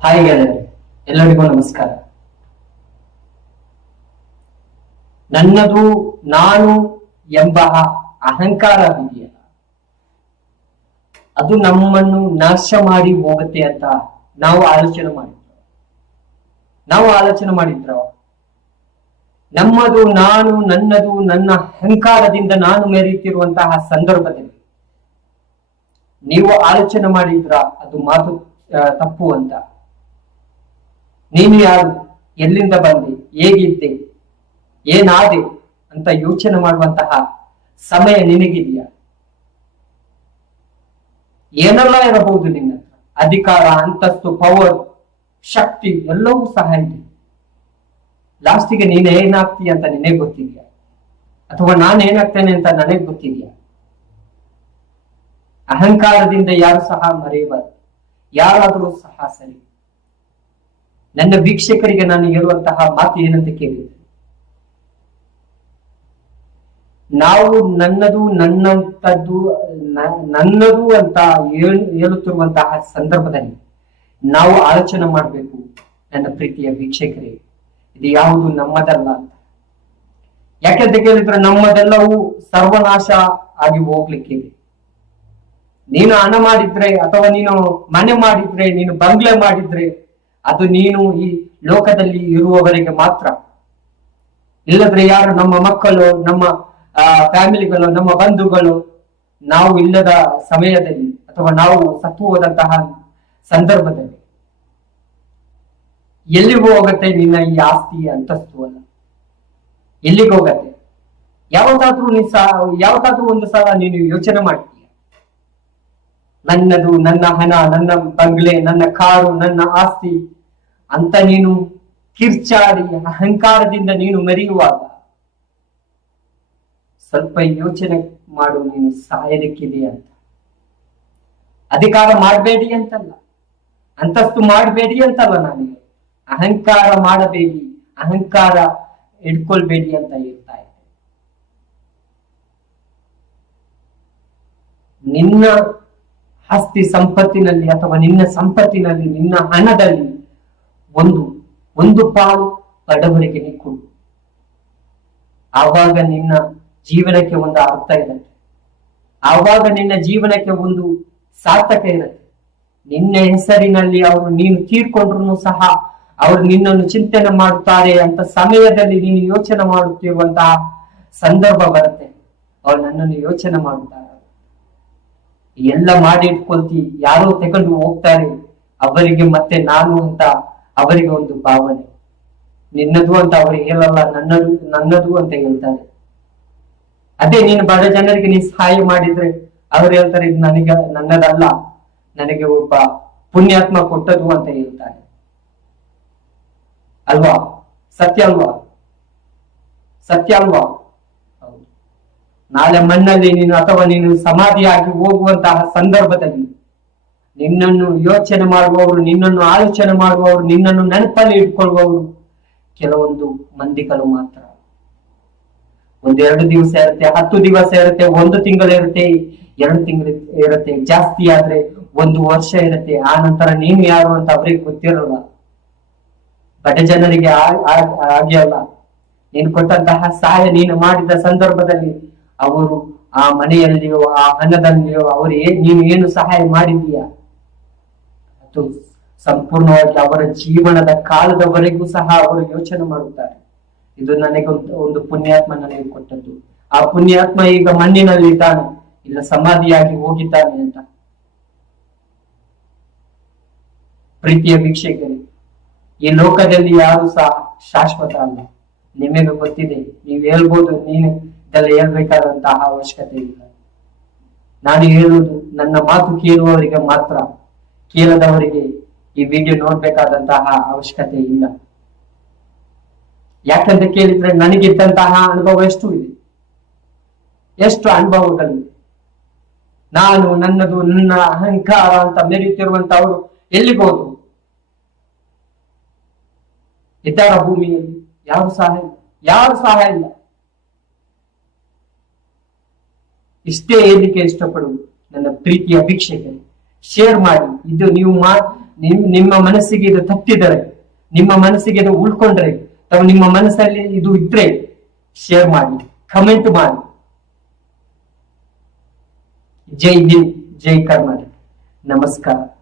Hi ಗೆಳೆಯರೆ, ಎಲ್ಲರಿಗೂ ನಮಸ್ಕಾರ. ನನ್ನದು ನಾನು ಎಂಬ ಅಹಂಕಾರವಿದೆಯಲ್ಲ, ಅದು ನಮ್ಮನ್ನು ನಾಶ ಮಾಡಿ ಹೋಗುತ್ತೆ ಅಂತ ನಾವು ಆಲೋಚನೆ ಮಾಡಿದ್ರ ನಮ್ಮದು ನಾನು ನನ್ನದು ನನ್ನ ಅಹಂಕಾರದಿಂದ ನಾನು ಮೆರೆಯುತ್ತಿರುವಂತಹ ಸಂದರ್ಭದಲ್ಲಿ ನೀವು ಆಲೋಚನೆ ಮಾಡಿದ್ರ ಅದು ಮಾತು ತಪ್ಪು ಅಂತ. ನೀನು ಯಾರು, ಎಲ್ಲಿಂದ ಬಂದೆ, ಹೇಗಿದ್ದೆ, ಏನಾದೆ ಅಂತ ಯೋಚನೆ ಮಾಡುವಂತಹ ಸಮಯ ನಿನಗಿದೆಯಾ? ಏನೆಲ್ಲ ಇರಬಹುದು ನಿನ್ನ ಹತ್ರ, ಅಧಿಕಾರ, ಅಂತಸ್ತು, ಪವರ್, ಶಕ್ತಿ ಎಲ್ಲವೂ ಸಹ ಇದೆ. ಲಾಸ್ಟಿಗೆ ನೀನು ಏನಾಗ್ತೀಯ ಅಂತ ನಿನಗೆ ಗೊತ್ತಿದ್ಯಾ? ಅಥವಾ ನಾನು ಏನಾಗ್ತೇನೆ ಅಂತ ನನಗೆ ಗೊತ್ತಿದ್ಯಾ? ಅಹಂಕಾರದಿಂದ ಯಾರು ಸಹ ಮರೆಯಬಾರದು, ಯಾರಾದರೂ ಸಹ ಸರಿ. ನನ್ನ ವೀಕ್ಷಕರಿಗೆ ನಾನು ಹೇಳುವಂತಹ ಮಾತು ಏನಂತ ಕೇಳಿದ್ರೆ, ನಾವು ನನ್ನದು ನನ್ನದು ಅಂತ ಹೇಳುತ್ತಿರುವಂತಹ ಸಂದರ್ಭದಲ್ಲಿ ನಾವು ಆಲೋಚನೆ ಮಾಡಬೇಕು, ನನ್ನ ಪ್ರೀತಿಯ ವೀಕ್ಷಕರೇ, ಇದು ಯಾವುದು ನಮ್ಮದಲ್ಲ ಅಂತ. ಯಾಕೆಂತ ಕೇಳಿದ್ರೆ ನಮ್ಮದೆಲ್ಲವೂ ಸರ್ವನಾಶ ಆಗಿ ಹೋಗ್ಲಿಕ್ಕಿದೆ. ನೀನು ಹಣ ಮಾಡಿದ್ರೆ, ಅಥವಾ ನೀನು ಮನೆ ಮಾಡಿದ್ರೆ, ನೀನು ಬಂಗ್ಲೆ ಮಾಡಿದ್ರೆ, ಅದು ನೀನು ಈ ಲೋಕದಲ್ಲಿ ಇರುವವರೆಗೆ ಮಾತ್ರ. ಇಲ್ಲದ್ರೆ ಯಾರು, ನಮ್ಮ ಮಕ್ಕಳು, ನಮ್ಮ ಫ್ಯಾಮಿಲಿಗಳು, ನಮ್ಮ ಬಂಧುಗಳು, ನಾವು ಇಲ್ಲದ ಸಮಯದಲ್ಲಿ ಅಥವಾ ನಾವು ಸತ್ತು ಹೋದಂತಹ ಸಂದರ್ಭದಲ್ಲಿ ಎಲ್ಲಿಗೂ ಹೋಗತ್ತೆ ನಿನ್ನ ಈ ಆಸ್ತಿ, ಅಂತಸ್ತು ಅಲ್ಲ. ಎಲ್ಲಿಗೆ ಹೋಗತ್ತೆ? ಯಾವತ್ತಾದ್ರೂ ಒಂದು ಸಲ ನೀನು ಯೋಚನೆ ಮಾಡ್ತೀಯ, ನನ್ನದು, ನನ್ನ ಹಣ, ನನ್ನ ಬಂಗ್ಲೆ, ನನ್ನ ಕಾರು, ನನ್ನ ಆಸ್ತಿ ಅಂತ ನೀನು ಕಿರ್ಚಾಡಿ ಅಹಂಕಾರದಿಂದ ನೀನು ಮೆರೆಯುವಾಗ ಸ್ವಲ್ಪ ಯೋಚನೆ ಮಾಡು, ನೀನು ಸಾಯಲಿಕ್ಕಿದೆ ಅಂತ. ಅಧಿಕಾರ ಮಾಡಬೇಡಿ ಅಂತಲ್ಲ, ಅಂತಸ್ತು ಮಾಡಬೇಡಿ ಅಂತಲ್ಲ, ನನಗೆ ಅಹಂಕಾರ ಮಾಡಬೇಡಿ, ಅಹಂಕಾರ ಇಟ್ಕೊಳ್ಬೇಡಿ ಅಂತ ಹೇಳ್ತಾ ಇದ್ದೆ. ನಿನ್ನ ಆಸ್ತಿ ಸಂಪತ್ತಿನಲ್ಲಿ ಅಥವಾ ನಿನ್ನ ಸಂಪತ್ತಿನಲ್ಲಿ, ನಿನ್ನ ಹಣದಲ್ಲಿ ಒಂದು ಪಾಲು ಬಡವರಿಗೆ ನೀ ಕೊಡು. ಆವಾಗ ನಿನ್ನ ಜೀವನಕ್ಕೆ ಒಂದು ಅರ್ಥ ಇರುತ್ತೆ, ಆವಾಗ ನಿನ್ನ ಜೀವನಕ್ಕೆ ಒಂದು ಸಾರ್ಥಕ ಇರುತ್ತೆ. ನಿನ್ನ ಹೆಸರಿನಲ್ಲಿ ಅವರು, ನೀನು ತೀರ್ಕೊಂಡ್ರು ಸಹ ಅವರು ನಿನ್ನನ್ನು ಚಿಂತನೆ ಮಾಡುತ್ತಾರೆ ಅಂತ ಸಮಯದಲ್ಲಿ ನೀನು ಯೋಚನೆ ಮಾಡುತ್ತಿರುವಂತಹ ಸಂದರ್ಭ ಬರುತ್ತೆ. ಅವ್ರು ನನ್ನನ್ನು ಯೋಚನೆ ಮಾಡುತ್ತಾರೆ, ಎಲ್ಲ ಮಾಡಿ ಇಟ್ಕೊಳ್ತಿ, ಯಾರೋ ತಗೊಂಡು ಹೋಗ್ತಾರೆ, ಅವರಿಗೆ ಮತ್ತೆ ನಾನು ಅಂತ ಅವರಿಗೆ ಒಂದು ಭಾವನೆ. ನಿನ್ನದು ಅಂತ ಅವರಿಗೆ ಹೇಳಲ್ಲ, ನನ್ನದು ಅಂತ ಹೇಳ್ತಾರೆ. ಅದೇ ನೀನು ಬಡ ಜನರಿಗೆ ನೀನು ಸಹಾಯ ಮಾಡಿದ್ರೆ ಅವ್ರು ಹೇಳ್ತಾರೆ, ಇದು ನನ್ನದಲ್ಲ, ನನಗೆ ಒಬ್ಬ ಪುಣ್ಯಾತ್ಮ ಕೊಟ್ಟದು ಅಂತ ಹೇಳ್ತಾರೆ. ಅಲ್ವಾ? ಸತ್ಯ ಅಲ್ವಾ? ಹೌದು. ನಾಳೆ ಮಣ್ಣಲ್ಲಿ ನೀನು ಅಥವಾ ನೀನು ಸಮಾಧಿಯಾಗಿ ಹೋಗುವಂತಹ ಸಂದರ್ಭದಲ್ಲಿ ನಿನ್ನನ್ನು ಯೋಚನೆ ಮಾಡುವವರು, ನಿನ್ನನ್ನು ಆಲೋಚನೆ ಮಾಡುವವರು, ನಿನ್ನನ್ನು ನೆನಪಲ್ಲಿ ಇಟ್ಕೊಳ್ಳುವವರು ಕೆಲವೊಂದು ಮಂದಿಗಳು ಮಾತ್ರ. 1-2 ದಿವಸ ಇರುತ್ತೆ, 10 ದಿವಸ ಇರುತ್ತೆ, 1 ತಿಂಗಳು ಇರುತ್ತೆ, 2 ತಿಂಗಳು ಇರುತ್ತೆ, ಜಾಸ್ತಿ ಆದ್ರೆ 1 ವರ್ಷ ಇರುತ್ತೆ. ಆ ನಂತರ ನೀನು ಯಾರು ಅಂತ ಅವ್ರಿಗೆ ಗೊತ್ತಿರಲ್ಲ. ಬಡ ಜನರಿಗೆ ಹಾಗೆ ಅಲ್ಲ. ನೀನು ಕೊಟ್ಟಂತಹ ಸಹಾಯ ನೀನು ಮಾಡಿದ ಸಂದರ್ಭದಲ್ಲಿ ಅವರು ಆ ಮನೆಯಲ್ಲಿಯೋ ಆ ಹಣದಲ್ಲಿಯೋ ನೀನು ಏನು ಸಹಾಯ ಮಾಡಿದೀಯಾ ಅದು ಸಂಪೂರ್ಣವಾಗಿ ಅವರ ಜೀವನದ ಕಾಲದವರೆಗೂ ಸಹ ಅವರು ಯೋಚನೆ ಮಾಡುತ್ತಾರೆ, ಇದು ನನಗೆ ಒಂದು ಪುಣ್ಯಾತ್ಮ ನನಗೆ ಕೊಟ್ಟದ್ದು. ಆ ಪುಣ್ಯಾತ್ಮ ಈಗ ಮಣ್ಣಿನಲ್ಲಿ ಇದ್ದಾನೆ, ಇಲ್ಲ ಸಮಾಧಿಯಾಗಿ ಹೋಗಿದ್ದಾನೆ ಅಂತ. ಪ್ರೀತಿಯ ವೀಕ್ಷಕರೇ, ಈ ಲೋಕದಲ್ಲಿ ಯಾರು ಸಹ ಶಾಶ್ವತ ಅಲ್ಲ. ನಿಮಗೆ ಗೊತ್ತಿದೆ, ನೀವು ಹೇಳ್ಬೋದು, ನೀನು ಇದೆಲ್ಲ ಹೇಳ್ಬೇಕಾದಂತಹ ಅವಶ್ಯಕತೆ ಇಲ್ಲ. ನಾನು ಹೇಳುವುದು ನನ್ನ ಮಾತು ಕೇಳುವವರಿಗೆ ಮಾತ್ರ, ಕೇಳದವರಿಗೆ ಈ ವಿಡಿಯೋ ನೋಡ್ಬೇಕಾದಂತಹ ಅವಶ್ಯಕತೆ ಇಲ್ಲ. ಯಾಕಂತ ಕೇಳಿದ್ರೆ ನನಗಿದ್ದಂತಹ ಅನುಭವ ಎಷ್ಟು ಅನುಭವಗಳಿವೆ. ನಾನು ನನ್ನದು, ನನ್ನ ಅಹಂಕಾರ ಅಂತ ಮೆರೆಯುತ್ತಿರುವಂತವರು ಎಲ್ಲಿಗೋದು? ಇದ್ದಾರ ಭೂಮಿಯಲ್ಲಿ? ಯಾರು ಸಹಾಯ ಇಲ್ಲ. ಇಷ್ಟೇ ಹೇಳಲಿಕ್ಕೆ ಇಷ್ಟಪಡುವುದು ನನ್ನ ಪ್ರೀತಿಯ ವೀಕ್ಷಕರೇ. ಶೇರ್ ಮಾಡಿ. ಇದು ನಿಮ್ಮ ಮನಸ್ಸಿಗೆ ಇದು ತಪ್ಪಿದರೆ, ನಿಮ್ಮ ಮನಸ್ಸಿಗೆ ಇದು ಉಳ್ಕೊಂಡ್ರೆ ಅಥವಾ ನಿಮ್ಮ ಮನಸ್ಸಲ್ಲಿ ಇದು ಇದ್ರೆ ಶೇರ್ ಮಾಡಿ, ಕಮೆಂಟ್ ಮಾಡಿ. ಜೈ ಹಿಂದ್, ಜೈ ಕರ್ನಾಟಕ. ನಮಸ್ಕಾರ.